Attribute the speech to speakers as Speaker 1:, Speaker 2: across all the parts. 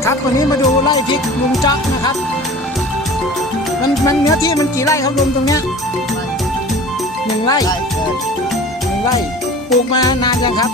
Speaker 1: ครับวันนี้มาดูไร่พริกลุงจ๊อกนะครับมันเนื้อที่มันกี่ไร่ครับลุงตรงเนี้ย1 ไร่ 1 ไร่ปลูกมานานยังครับ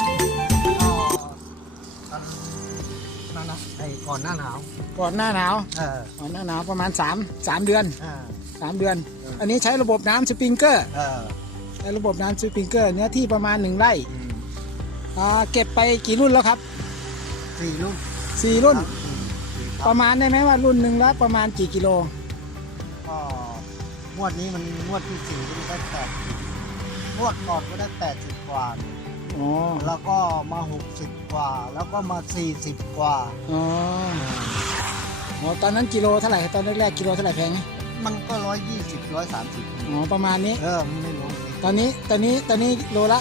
Speaker 2: นั่นนะไอ้ก่อนหน้าหนาว
Speaker 1: ก่อนหน้าหนาว ก่อนหน้าหนาวประมาณ3 เดือน 3 เดือน อันนี้ใช้ระบบน้ำสปริงเกอร์ใช้ระบบน้ำสปริงเกอร์เนื้อที่ประมาณ1 ไร่เก็บไปกี่รุ่นแล้วครับ
Speaker 2: 4 รุ่น
Speaker 1: 4 รุ่นประมาณได้ไหมว่ารุ่นหนึ่งแล้วประมาณกี่กิโล
Speaker 2: ก็งวดนี้มันงวดที่4ก็ได้80งวดก่อนก็ได้80 กว่าแล้วก็มา60 กว่าแล้วก็มา40 กว่า
Speaker 1: ตอนนั้นกิโลเท่าไหร่ตอนแรกๆกิโลเท่าไหร่แพงไหม
Speaker 2: มันก็120 130
Speaker 1: ประมาณนี้
Speaker 2: มันไม่ลง
Speaker 1: ตอนนี้โลละ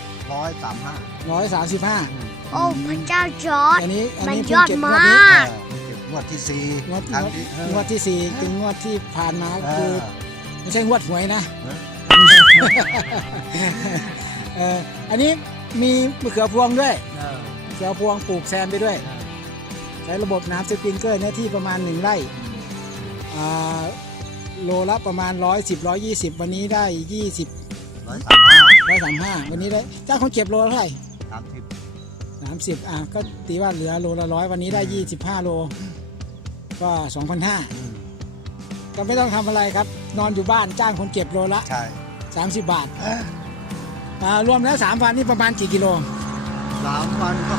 Speaker 2: 135
Speaker 3: โอ้พระเจ้าจอร์จมันยอดมาก
Speaker 2: งวดที่4
Speaker 1: งวดที่4ถึงงวดที่ผ่านมาคือไม่ใช่งวดหวยนะอันนี้มีมะเขือพวงด้วยมะเขือพวงปลูกแซมไปด้วยใช้ระบบน้ำสปริงเกอร์เนื้อที่ประมาณ1 ไร่โลละประมาณ110-120วันนี้ได้135วันนี้ได้เจ้าคนเก็บโลเท่าไหร่30ก็ตีว่าเหลือโลละ100วันนี้ได้25 โลก็ 2,500ก็ไม่ต้องทำอะไรครับนอนอยู่บ้านจ้างคนเก็บโลละ30 บาทรวมแล้ว3 วันนี่ประมาณกี่กิโล
Speaker 2: 3 วันก็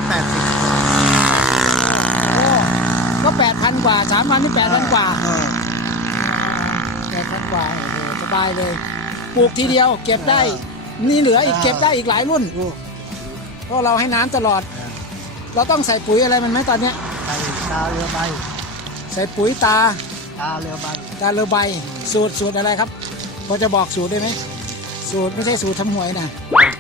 Speaker 1: ก็ 8,000 กว่า3 วันนี่ 8,000 กว่า8,000 กว่าโอ้โหสบายเลยปลูกทีเดียวเก็บได้นี่เหลืออีกเก็บได้อีกหลายรุ่นเพราะเราให้น้ำตลอดเราต้องใส่ปุ๋ยอะไรมันไหมตอนเนี้ย
Speaker 2: ใส่ตาเรือใบ
Speaker 1: ใส่ปุ๋ยตา
Speaker 2: เรือใบ
Speaker 1: สูตรอะไรครับพอจะบอกสูตรได้ไหมสูตรไม่ใช่สูตรทำหวยนะ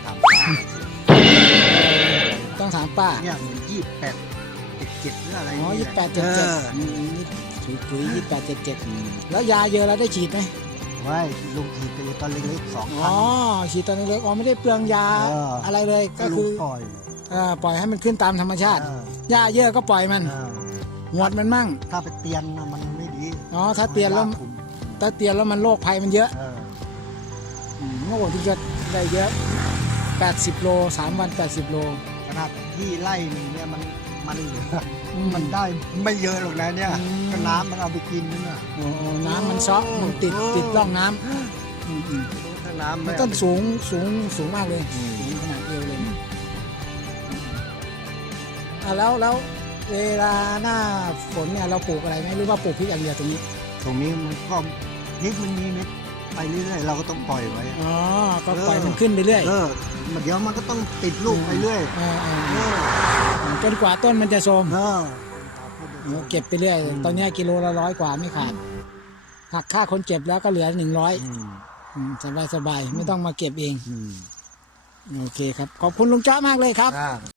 Speaker 1: ต้องถามป้า
Speaker 2: เนี่ย28-77หรืออะไร
Speaker 1: 28-77นี่ปุ๋ย28-77แล้วยาเยอะเราได้ฉีดไหม
Speaker 2: ไม่ลุงฉีดตอนเล็กๆ2
Speaker 1: ฉีดตอนเล็กไม่ได้เปลืองยาอะไรเลยก็คือปล่อยให้มันขึ้นตามธรรมชาติหญ้าเยอะก็ปล่อยมันหวดมันมั่ง
Speaker 2: ถ้าไปเตียนมันไม่ดี
Speaker 1: ถ้าเตียนแล้วมันโรคภัยมันเยอะเมื่อวันที่จะได้เยอะ80 โล3 วัน80 โล
Speaker 2: ขนาดที่ไร่นึงเนี่ยมันเหลือมันได้ไม่เยอะหรอกนะเนี่ยน้ำมันเอาไปกินนี่นะ
Speaker 1: น้ำมันซอกมันติดร่องน้ำมันต้นสูงมากเลยสูงขนาดเอวเลยแล้วเวลาหน้าฝนเนี่ยเราปลูกอะไรไหมหรือว่าปลูกพริกอย่างเดียวตรงนี้
Speaker 2: มันก็พริกมันมีเม็ดไปเรื่อยๆเราก็ต้องปล่อยไว้
Speaker 1: ก็ปล่อยมันขึ้นไปเรื่อย
Speaker 2: เดี๋ยวมันก็ต้องติดลูกไปเรื่อย
Speaker 1: จนกว่าต้นมันจะโทรมเก็บไปเรื่อยตอนนี้กิโลละ100 กว่าไม่ขาดหักค่าคนเก็บแล้วก็เหลือ100สบายไม่ต้องมาเก็บเองโอเคครับขอบคุณลุงจ้ามากเลยครับ